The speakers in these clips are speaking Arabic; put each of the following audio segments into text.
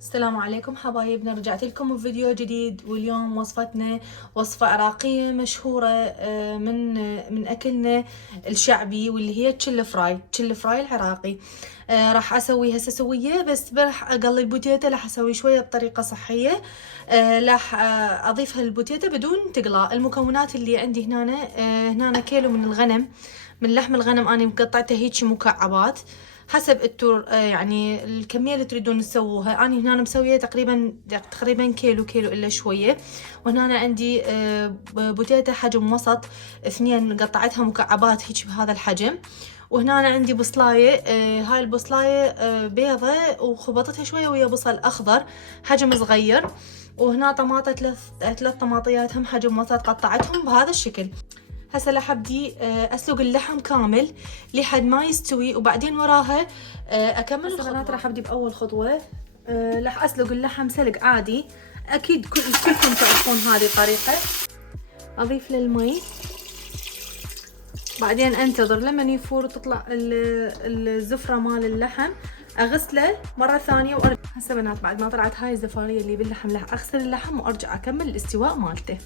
السلام عليكم حبايبنا، رجعت لكم بفيديو جديد. واليوم وصفتنا وصفة عراقية مشهورة من أكلنا الشعبي، واللي هي تشيل فراي العراقي. راح أسوي هسه سوية، بس راح أقلي البوتيتا. راح أسوي شوية بطريقة صحية. راح أضيفها للبوتيتا بدون تقلى. المكونات اللي عندي هنا كيلو من الغنم، من لحم الغنم. أنا مقطعته هيك مكعبات حسب انتو يعني الكميه اللي تريدون تسووها. انا هنا مسويه تقريبا كيلو الا شويه. وهنا أنا عندي بوتيتا حجم وسط، اثنين قطعتها مكعبات هيك بهذا الحجم. وهنا أنا عندي بصلايه، هاي البصلايه بيضه وخبطتها شويه ويا بصل اخضر حجم صغير. وهنا طماطه ثلاث طماطيات هم حجم وسط قطعتهم بهذا الشكل. هسه راح ابدي اسلق اللحم كامل لحد ما يستوي، وبعدين وراها اكمل الخطوات. بنات راح ابدي باول خطوه. راح اسلق اللحم سلق عادي، اكيد كلكم تعرفون هذه الطريقه. اضيف له المي، بعدين انتظر لما يفور وتطلع الزفره مال اللحم. اغسله مره ثانيه وارجع. هسه بنات بعد ما طلعت هاي الزفاريه اللي باللحم راح اغسل اللحم وارجع اكمل الاستواء مالته.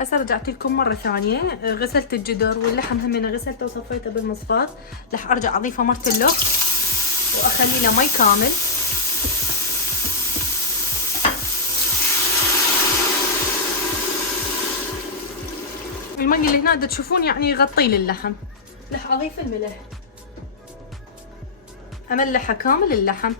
هسه رجعت لكم مره ثانيه، غسلت الجدر واللحم همينه غسلته وصفيته بالمصفاة. راح ارجع اضيفه مرتله واخلي له مي كامل. المي اللي هنا تشوفون يعني يغطي لي اللحم. راح اضيف الملح، املحه كامل اللحم.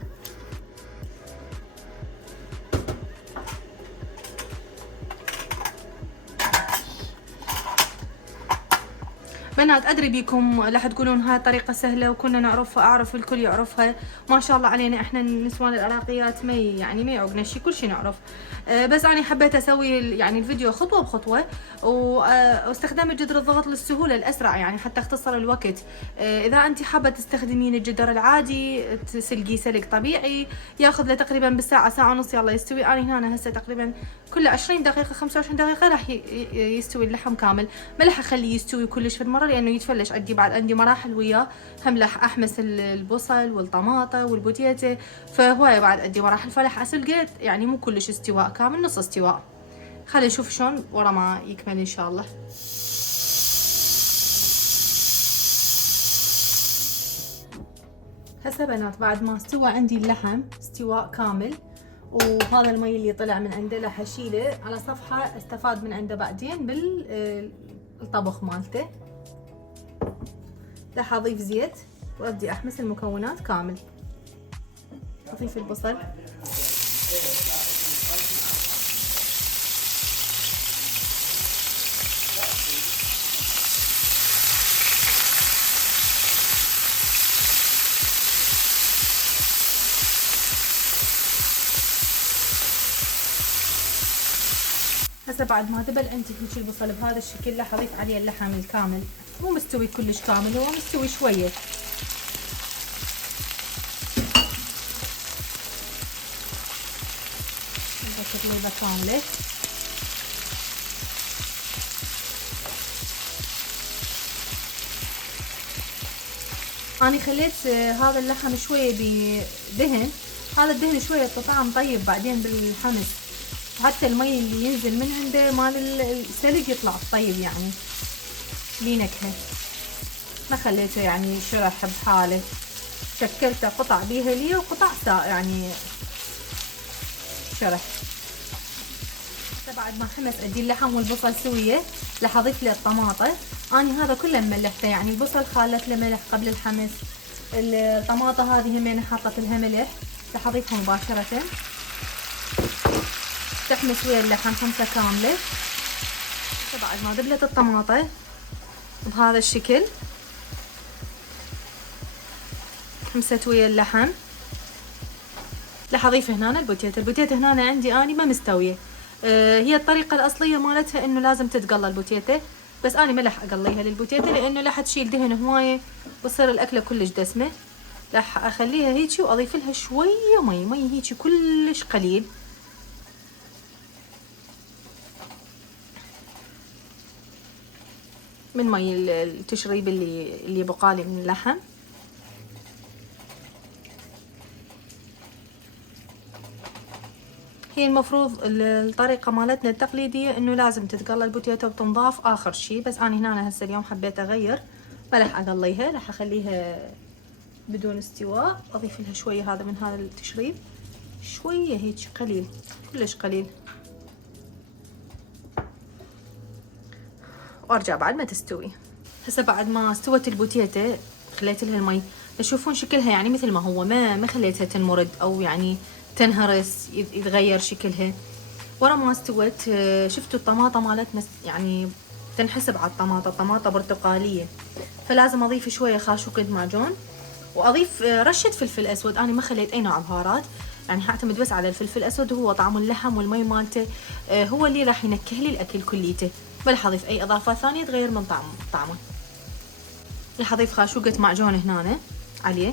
بنات ادري بيكم راح تقولون هاي طريقه سهله وكنا نعرفها، اعرف الكل يعرفها، ما شاء الله علينا احنا النسوان العراقيات ما يعوقنا شيء، كل شيء نعرف. بس انا حبيت اسوي يعني الفيديو خطوه بخطوه، واستخدمت جدر الضغط للسهوله الاسرع، يعني حتى اختصر الوقت. اذا انت حابه تستخدمين الجدر العادي تسلقيه سلق طبيعي ياخذ له تقريبا بالساعه ساعه ونص يلا يستوي. انا هنا هسه تقريبا كل 20 دقيقه 25 دقيقه راح يستوي اللحم كامل. ما راح اخليه يستوي كلش في المره لانه يتفلش. بعد عندي مراحل وياه، هم راح احمس البصل والطماطه والبوتيتا، فهوايه بعد عندي مراحل، فراح اسلقه يعني مو كلش استواء كامل، نص استواء. خلينا نشوف شلون ورا ما يكمل ان شاء الله. هسه بنات بعد ما استوى عندي اللحم استواء كامل، وهذا المي اللي طلع من عنده راح اشيله على صفحه استفاد من عنده بعدين بالطبخ مالته. راح اضيف زيت وابدي احمس المكونات كامل. اضيف البصل، هسه بعد ما دبل عندي هيك البصل بهذا الشكل راح اضيف عليه اللحم الكامل. مو مستوي كلش كامل، هو مستوي شويه. تقليبه كامله. انا خليت هذا اللحم شويه بدهن، هذا الدهن شويه طعم طيب بعدين بالحمص، حتى المي اللي ينزل من عنده مال السلق يطلع طيب يعني لي نكهه. ما خليته يعني شرح بحاله، شكلته قطع بيها لي وقطع يعني شرح. بعد ما حمس عندي اللحم والبصل سويه راح اضيف له الطماطه. انا هذا كله مملحته، يعني البصل خالت له ملح قبل الحمس، الطماطه هذه همين حطت لها ملح، راح اضيفها مباشره. تحمس ويا اللحم حمسه كامله. بعد ما دبلت الطماطه بهذا الشكل حمست ويا اللحم، راح اضيف هنا البوتيتا هنا عندي اني ما مستويه. هي الطريقه الاصليه مالتها انه لازم تتقلى البوتيتا، بس انا ما راح اقليها للبوتيتا لانه راح تشيل دهن هوايه وتصير الاكله كلش دسمه. راح اخليها هيجي واضيف لها شويه مي هيجي كلش قليل. من مي التشريب اللي بقالي من اللحم. هي المفروض الطريقة مالتنا التقليدية انه لازم تتقلى البوتيتو وتنضاف اخر شي، بس انا هنا هسه اليوم حبيت اغير، ما راح اقليها، راح اخليها بدون استواء. اضيف لها شوية هذا من هذا التشريب، شوية هيك قليل، كلش قليل، وارجع بعد ما تستوي. هسه بعد ما استوت البوتيتا خليت لها المي، تشوفون شكلها يعني مثل ما هو، ما خليتها تنمرد او يعني تنهرس يتغير شكلها. ورا ما استوت شفتوا الطماطة مالتنا يعني تنحسب على الطماطة برتقالية، فلازم اضيف شوية خاشوقة معجون، واضيف رشة فلفل اسود. انا ما خليت اي نوع بهارات، يعني حاعتمد بس على الفلفل الاسود، وهو طعم اللحم والمي مالته هو اللي راح ينكه لي الاكل كليته، ما راح اضيف اي اضافات ثانية تغير من طعمه. راح اضيف خاشوقة معجون هنا عليه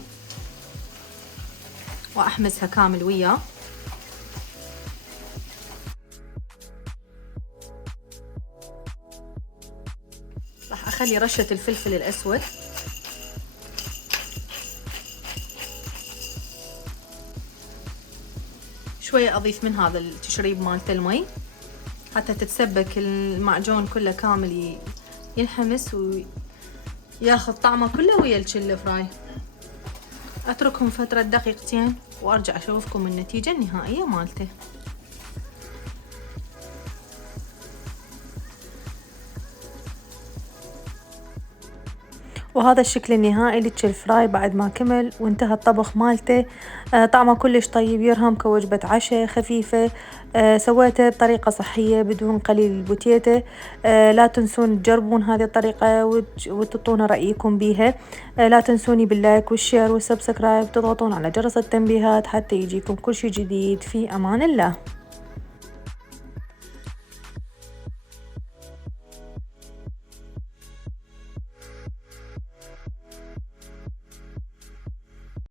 واحمسها كامل وياه. راح اخلي رشة الفلفل الاسود، شوية اضيف من هذا التشريب مالت المي حتى تتسبك المعجون كله كامل، ينحمس وياخذ طعمه كله ويا التشيلي فراي. اتركهم فترة دقيقتين وارجع اشوفكم النتيجة النهائية مالته. وهذا الشكل النهائي للتشيلي فراي بعد ما كمل وانتهى الطبخ مالته. طعمه كلش طيب، يرهم كوجبة عشاء خفيفة. سويته بطريقة صحية بدون قليل البوتيتا. لا تنسون تجربون هذه الطريقة وتعطونا رأيكم بيها. لا تنسوني باللايك والشير والسبسكرايب، تضغطون على جرس التنبيهات حتى يجيكم كل شي جديد. في أمان الله.